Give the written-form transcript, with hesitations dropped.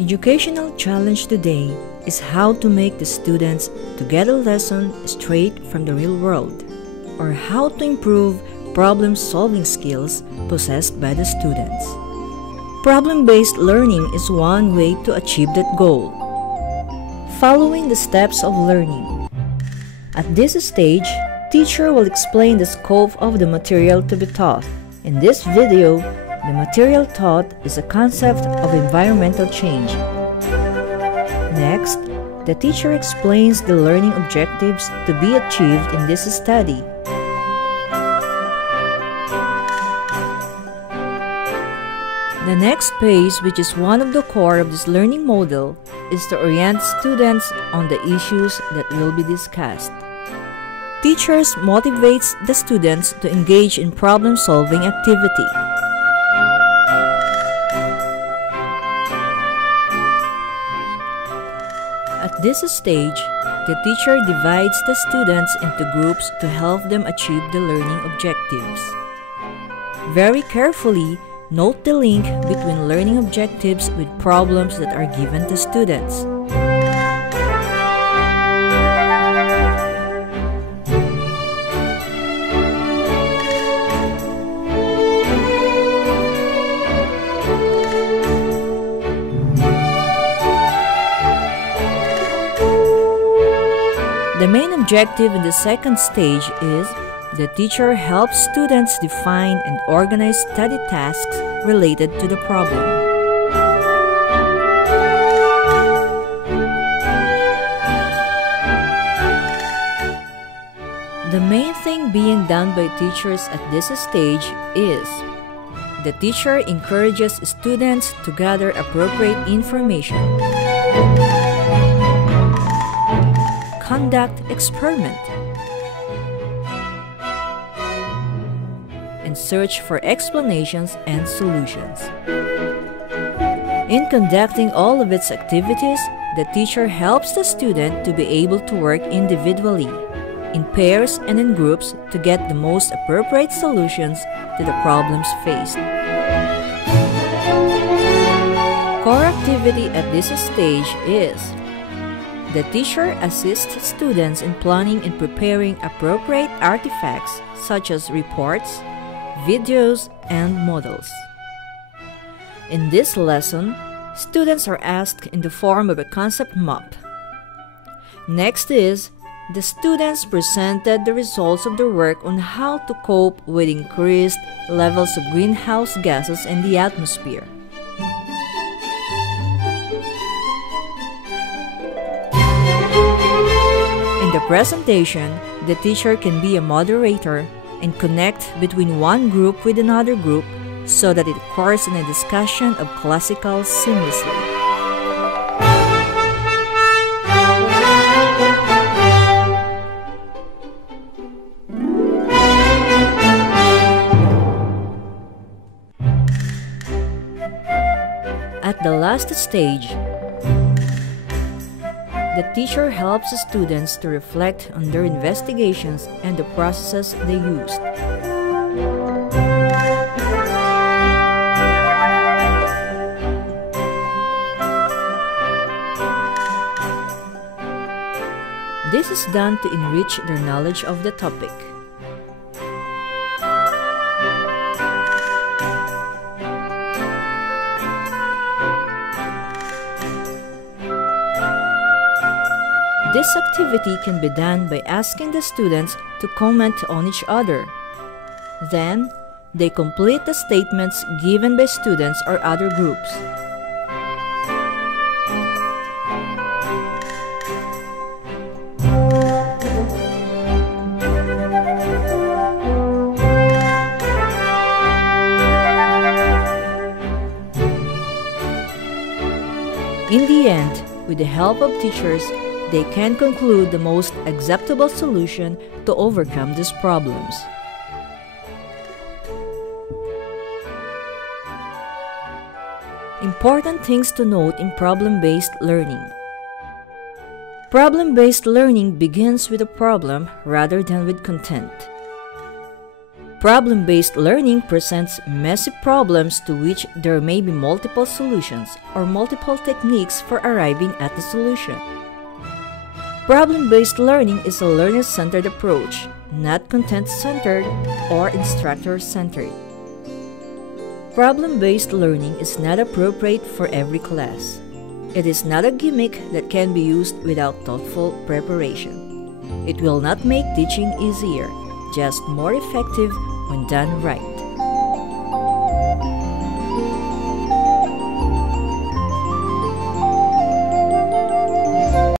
Educational challenge today is how to make the students to get a lesson straight from the real world, or how to improve problem-solving skills possessed by the students. Problem-based learning is one way to achieve that goal. Following the steps of learning. At this stage, teacher will explain the scope of the material to be taught. In this video, the material taught is a concept of environmental change. Next, the teacher explains the learning objectives to be achieved in this study. The next phase, which is one of the core of this learning model, is to orient students on the issues that will be discussed. Teachers motivates the students to engage in problem-solving activity. At this stage, the teacher divides the students into groups to help them achieve the learning objectives. Very carefully, note the link between learning objectives with problems that are given to students. The main objective in the second stage is the teacher helps students define and organize study tasks related to the problem. The main thing being done by teachers at this stage is the teacher encourages students to gather appropriate information, conduct experiment, and search for explanations and solutions. In conducting all of its activities, the teacher helps the student to be able to work individually, in pairs and in groups to get the most appropriate solutions to the problems faced. Core activity at this stage is the teacher assists students in planning and preparing appropriate artifacts such as reports, videos, and models. In this lesson, students are asked in the form of a concept map. Next is, the students presented the results of their work on how to cope with increased levels of greenhouse gases in the atmosphere. In the presentation, the teacher can be a moderator and connect between one group with another group so that it occurs in a discussion of classical seamlessly. At the last stage, the teacher helps the students to reflect on their investigations and the processes they used. This is done to enrich their knowledge of the topic. This activity can be done by asking the students to comment on each other. Then, they complete the statements given by students or other groups. In the end, with the help of teachers, they can conclude the most acceptable solution to overcome these problems. Important things to note in problem-based learning. Problem-based learning begins with a problem rather than with content. Problem-based learning presents messy problems to which there may be multiple solutions or multiple techniques for arriving at the solution. Problem-based learning is a learner-centered approach, not content-centered or instructor-centered. Problem-based learning is not appropriate for every class. It is not a gimmick that can be used without thoughtful preparation. It will not make teaching easier, just more effective when done right.